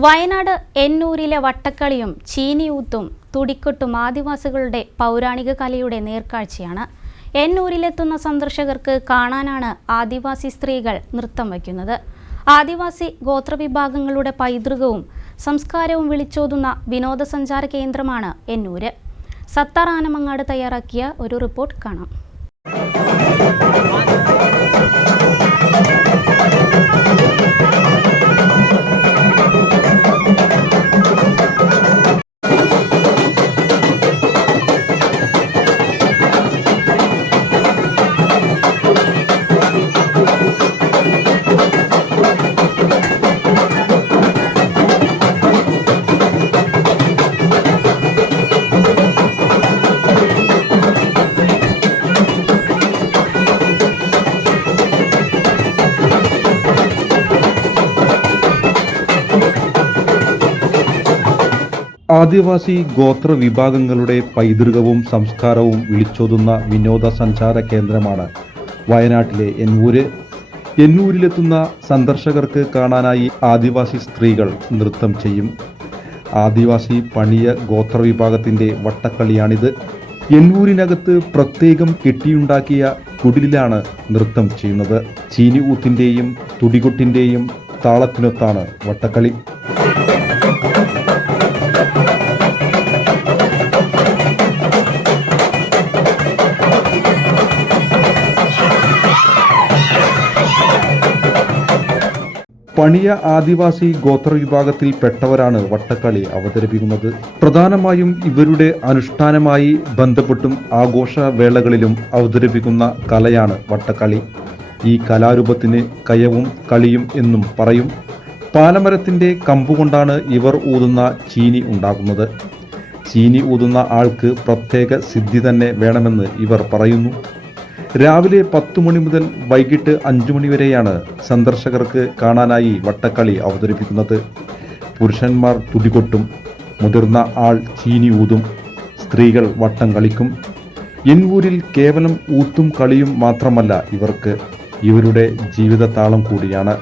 വയനാട് എന്നൂരിലെ വട്ടക്കളിയും ചീനിയൂത്തും തുടിക്കൊട്ടും ആദിവാസികളുടെ പൗരാണിക കലയുടെ നേർക്കാഴ്ചയാണ്. എന്നൂരിലെത്തുന്ന സന്ദർശകർക്ക് കാണാനാണ് ആദിവാസി സ്ത്രീകൾ നൃത്തം വയ്ക്കുന്നത്. ആദിവാസി ഗോത്രവിഭാഗങ്ങളുടെ പൈതൃകവും സംസ്കാരവും വിളിച്ചോതുന്ന വിനോദസഞ്ചാര കേന്ദ്രമാണ് എന്നൂര്. സത്താർ ആനമങ്ങാട് തയ്യാറാക്കിയ ഒരു റിപ്പോർട്ട് കാണാം. ആദിവാസി ഗോത്ര വിഭാഗങ്ങളുടെ പൈതൃകവും സംസ്കാരവും വിളിച്ചോതുന്ന വിനോദസഞ്ചാര കേന്ദ്രമാണ് വയനാട്ടിലെ എന്നൂര്. എന്നൂരിലെത്തുന്ന സന്ദർശകർക്ക് കാണാനായി ആദിവാസി സ്ത്രീകൾ നൃത്തം ചെയ്യും. ആദിവാസി പണിയ ഗോത്രവിഭാഗത്തിന്റെ വട്ടക്കളിയാണിത്. എന്നൂരിനകത്ത് പ്രത്യേകം കെട്ടിയുണ്ടാക്കിയ കുടിലിലാണ് നൃത്തം ചെയ്യുന്നത്. ചീനിയൂത്തിന്റെയും തുടികൊട്ടിന്റെയും താളത്തിനൊത്താണ് വട്ടക്കളി. പണിയ ആദിവാസി ഗോത്രവിഭാഗത്തിൽപ്പെട്ടവരാണ് വട്ടക്കളി അവതരിപ്പിക്കുന്നത്. പ്രധാനമായും ഇവരുടെ അനുഷ്ഠാനമായി ബന്ധപ്പെട്ടും ആഘോഷവേളകളിലും അവതരിപ്പിക്കുന്ന കലയാണ് വട്ടക്കളി. ഈ കലാരൂപത്തിന് കയവും കളിയും എന്നും പറയും. പാലമരത്തിന്റെ കമ്പുകൊണ്ടാണ് ഇവർ ഊതുന്ന ചീനി ഉണ്ടാക്കുന്നത്. ചീനി ഊതുന്ന ആൾക്ക് പ്രത്യേക സിദ്ധി തന്നെ വേണമെന്ന് ഇവർ പറയുന്നു. രാവിലെ 10 മണി മുതൽ വൈകിട്ട് 5 മണി വരെയാണ് സന്ദർശകർക്ക് കാണാനായി വട്ടക്കളി അവതരിപ്പിക്കുന്നത്. പുരുഷന്മാർ തുടികൊട്ടും, മുതിർന്ന ആൾ ചീനി ഊതും, സ്ത്രീകൾ വട്ടം കളിക്കും. എന്നൂരിൽ കേവലം ഊത്തും കളിയും മാത്രമല്ല ഇവർക്ക്, ഇവരുടെ ജീവിതതാളം കൂടിയാണ്.